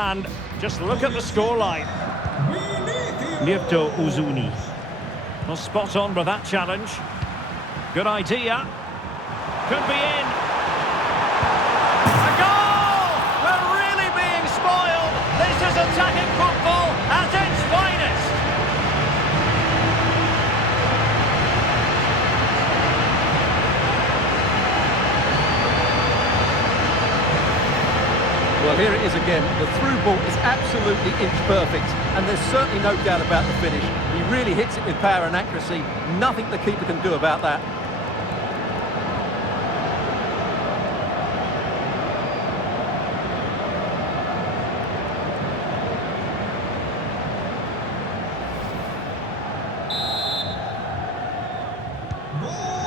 And just look at the scoreline. Mirto Uzuni. Well, spot on with that challenge. Good idea. Could be in. A goal! We're really being spoiled. This is attacking football at its finest. Well, here it is again. The through ball is absolutely inch perfect, and there's certainly no doubt about the finish. He really hits it with power and accuracy. Nothing the keeper can do about that.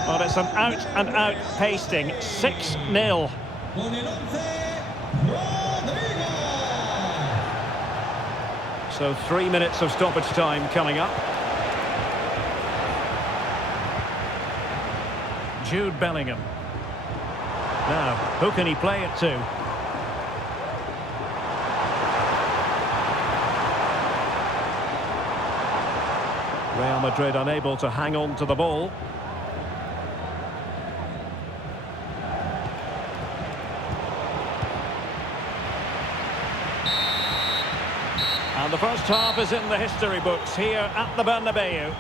Well, it's an out-and-out pasting. 6-0. So 3 minutes of stoppage time coming up. Jude Bellingham. Now, who can he play it to? Real Madrid unable to hang on to the ball. And the first half is in the history books here at the Bernabeu.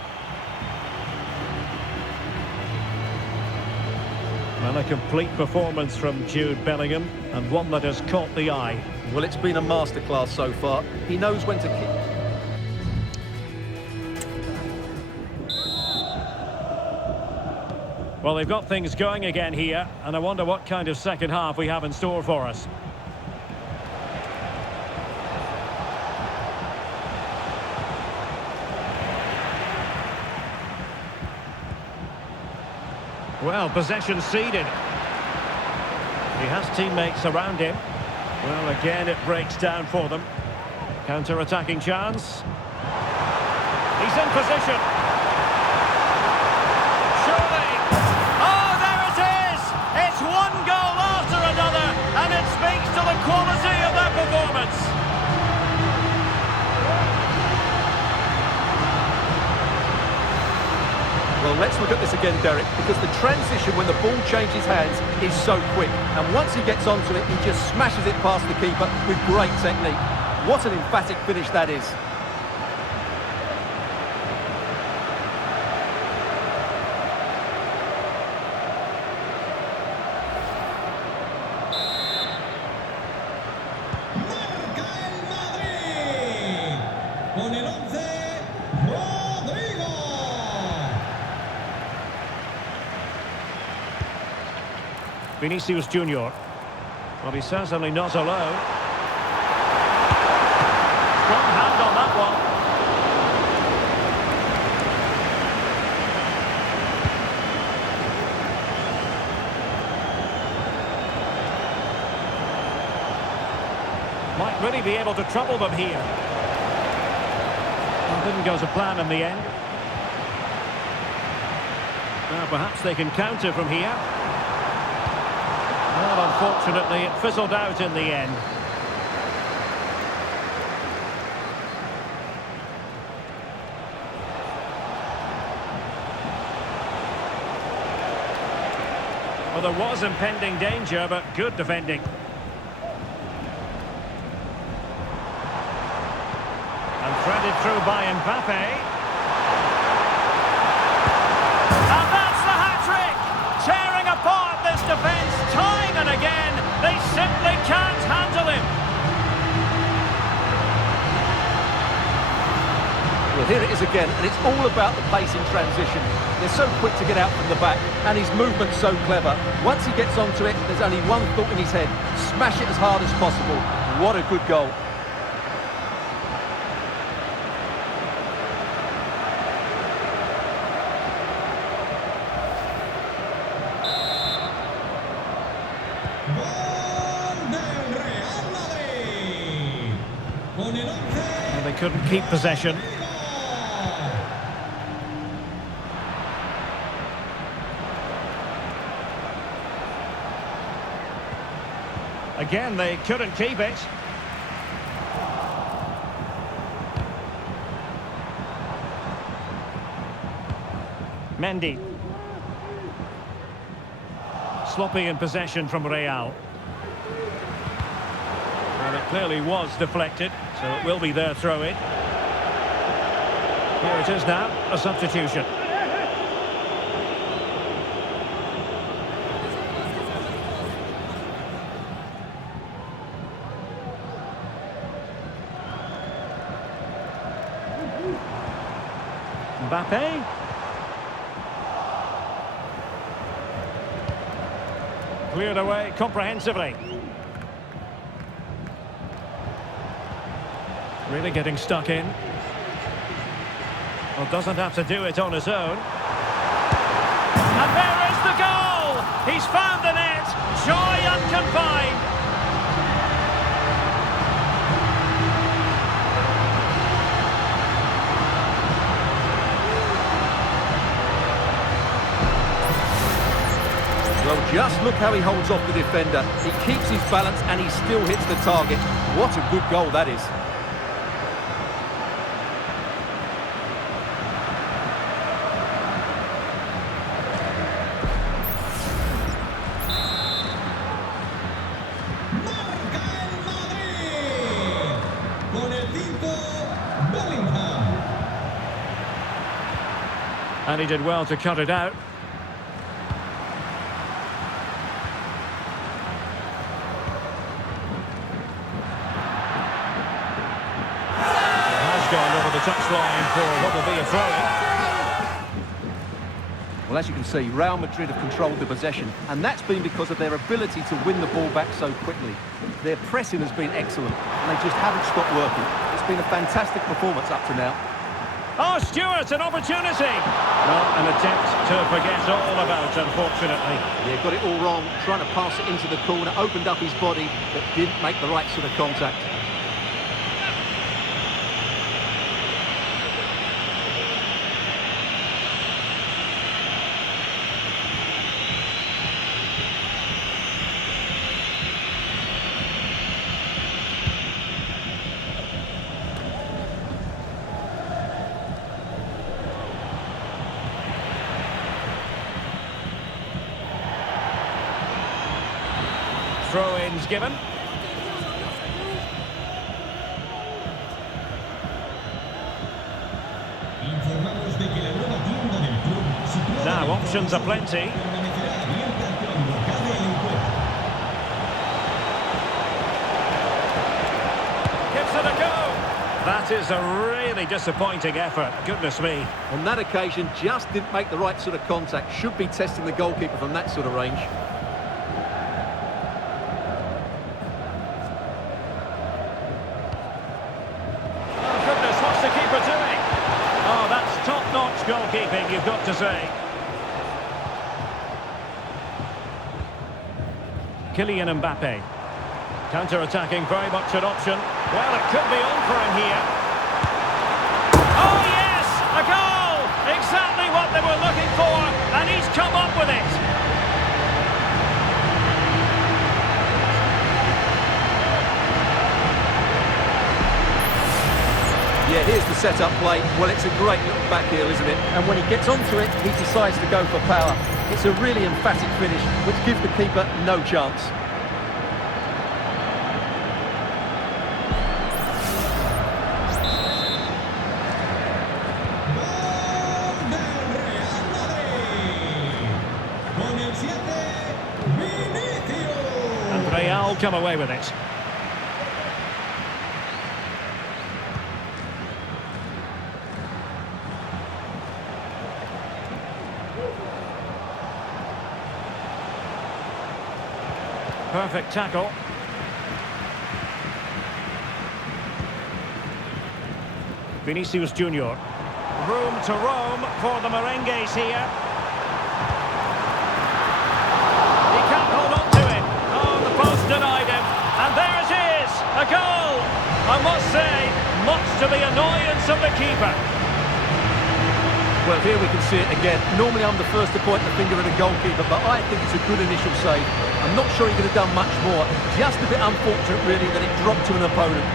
Well, a complete performance from Jude Bellingham, and one that has caught the eye. Well, it's been a masterclass so far. He knows when to kick. Well, they've got things going again here, and I wonder what kind of second half we have in store for us. Well, possession ceded. He has teammates around him. Well, again, it breaks down for them. Counter-attacking chance. He's in position. Surely. Oh, there it is! It's one goal after another, and it speaks to the quality of their performance. Well, let's look at this again, Derek, because the transition when the ball changes hands is so quick. And once he gets onto it, he just smashes it past the keeper with great technique. What an emphatic finish that is. Vinicius Junior. Well, he's certainly not alone. Strong hand on that one. Might really be able to trouble them here. Well, didn't go to plan in the end. Now perhaps they can counter from here. Well, unfortunately, it fizzled out in the end. Well, there was impending danger, but good defending. And threaded through by Mbappe. And that's the hat-trick! Tearing apart this defence time and again. They simply can't handle him. Well, here it is again, and it's all about the pace in transition. They're so quick to get out from the back, and his movement's so clever. Once he gets onto it, there's only one thought in his head: smash it as hard as possible. What a good goal. Well, they couldn't keep possession. Again, they couldn't keep it. Mendy. Sloppy in possession from Real. Well, it clearly was deflected, so it will be their throw-in. Here it is now, a substitution. Mbappe. Cleared away comprehensively. Really getting stuck in. Well, doesn't have to do it on his own. And there is the goal! He's found the net! Joy unconfined! Well, just look how he holds off the defender. He keeps his balance and he still hits the target. What a good goal that is. And he did well to cut it out. Has gone over the touchline for what will be a throw-in. Well, as you can see, Real Madrid have controlled the possession, and that's been because of their ability to win the ball back so quickly. Their pressing has been excellent, and they just haven't stopped working. It's been a fantastic performance up to now. Oh, Stewart, an opportunity! Well, an attempt to forget all about, unfortunately. Yeah, got it all wrong, trying to pass it into the corner, opened up his body, but didn't make the right sort of contact. Throw-ins given. Now options are plenty. Gives it a go. That is a really disappointing effort. Goodness me. On that occasion, just didn't make the right sort of contact. Should be testing the goalkeeper from that sort of range. Top-notch goalkeeping, you've got to say. Kylian Mbappe. Counter-attacking, very much an option. Well, it could be on for him here. Oh, yes! A goal! Exactly what they were looking for, and he's come up with it. Yeah, here's the set-up play. Well, it's a great little back heel, isn't it? And when he gets onto it, he decides to go for power. It's a really emphatic finish, which gives the keeper no chance. And Real come away with it. Perfect tackle. Vinicius Junior. Room to roam for the Merengues here. He can't hold on to it. Oh, the post denied him. And there it is, a goal. I must say, much to the annoyance of the keeper. Well, here we can see it again. Normally I'm the first to point the finger at a goalkeeper, but I think it's a good initial save. I'm not sure he could have done much more. Just a bit unfortunate, really, that it dropped to an opponent.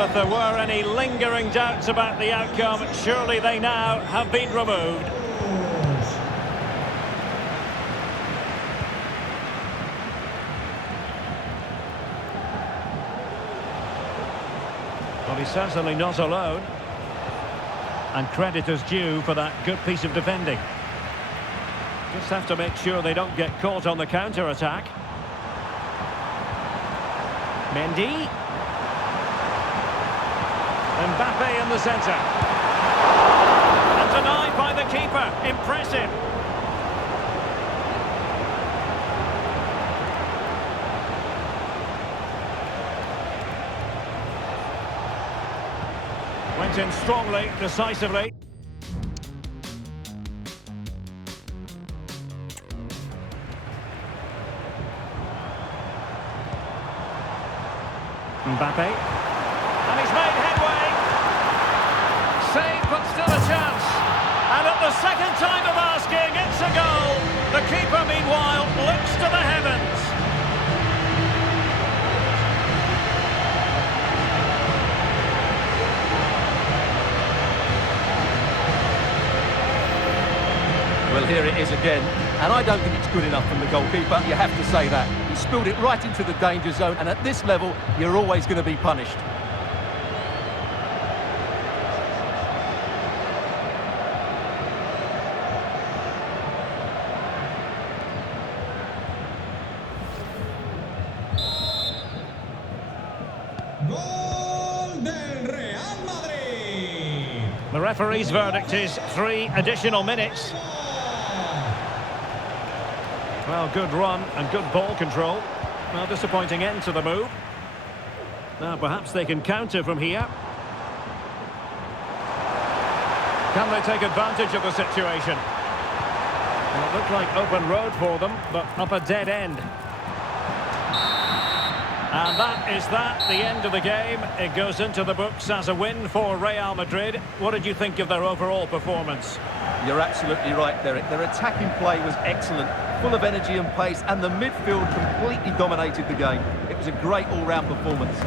Well, if there were any lingering doubts about the outcome, surely they now have been removed. Well, he's certainly not alone. And credit is due for that good piece of defending. Just have to make sure they don't get caught on the counter-attack. Mendy. Mbappe in the centre. And denied by the keeper. Impressive. Went in strongly, decisively. Mbappe. And he's made headway. Save, but still a chance. And at the second time of asking, it's a goal. The keeper, meanwhile, looks to the heavens. Well, here it is again, and I don't think it's good enough from the goalkeeper, you have to say that. He spilled it right into the danger zone, and at this level, you're always going to be punished. Gol del Real Madrid. The referee's verdict is 3 additional minutes. Well, good run and good ball control. Well, disappointing end to the move. Now, perhaps they can counter from here. Can they take advantage of the situation? Well, it looked like open road for them, but up a dead end. And that is the end of the game. It goes into the books as a win for Real Madrid. What did you think of their overall performance? You're absolutely right, Derek. Their attacking play was excellent, full of energy and pace, and the midfield completely dominated the game. It was a great all-round performance.